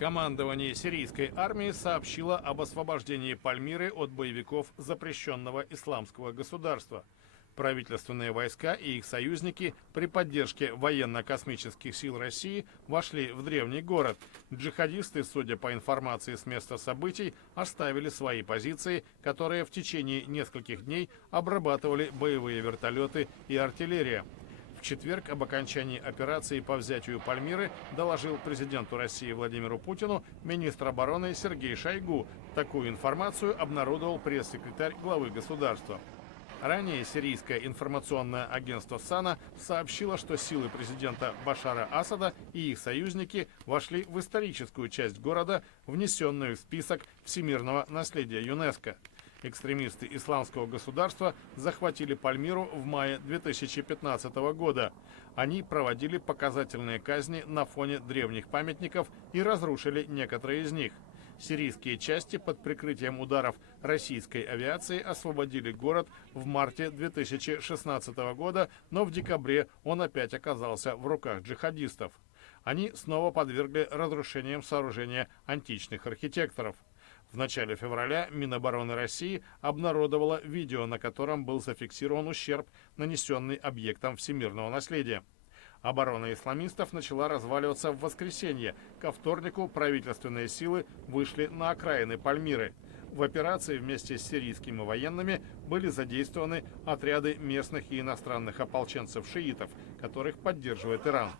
Командование сирийской армии сообщило об освобождении Пальмиры от боевиков запрещенного исламского государства. Правительственные войска и их союзники при поддержке военно-космических сил России вошли в древний город. Джихадисты, судя по информации с места событий, оставили свои позиции, которые в течение нескольких дней обрабатывали боевые вертолеты и артиллерия. В четверг об окончании операции по взятию Пальмиры доложил президенту России Владимиру Путину министр обороны Сергей Шойгу. Такую информацию обнародовал пресс-секретарь главы государства. Ранее сирийское информационное агентство САНА сообщило, что силы президента Башара Асада и их союзники вошли в историческую часть города, внесенную в список всемирного наследия ЮНЕСКО. Экстремисты исламского государства захватили Пальмиру в мае 2015 года. Они проводили показательные казни на фоне древних памятников и разрушили некоторые из них. Сирийские части под прикрытием ударов российской авиации освободили город в марте 2016 года, но в декабре он опять оказался в руках джихадистов. Они снова подвергли разрушениям сооружения античных архитекторов. В начале февраля Минобороны России обнародовало видео, на котором был зафиксирован ущерб, нанесенный объектам всемирного наследия. Оборона исламистов начала разваливаться в воскресенье. Ко вторнику правительственные силы вышли на окраины Пальмиры. В операции вместе с сирийскими военными были задействованы отряды местных и иностранных ополченцев-шиитов, которых поддерживает Иран.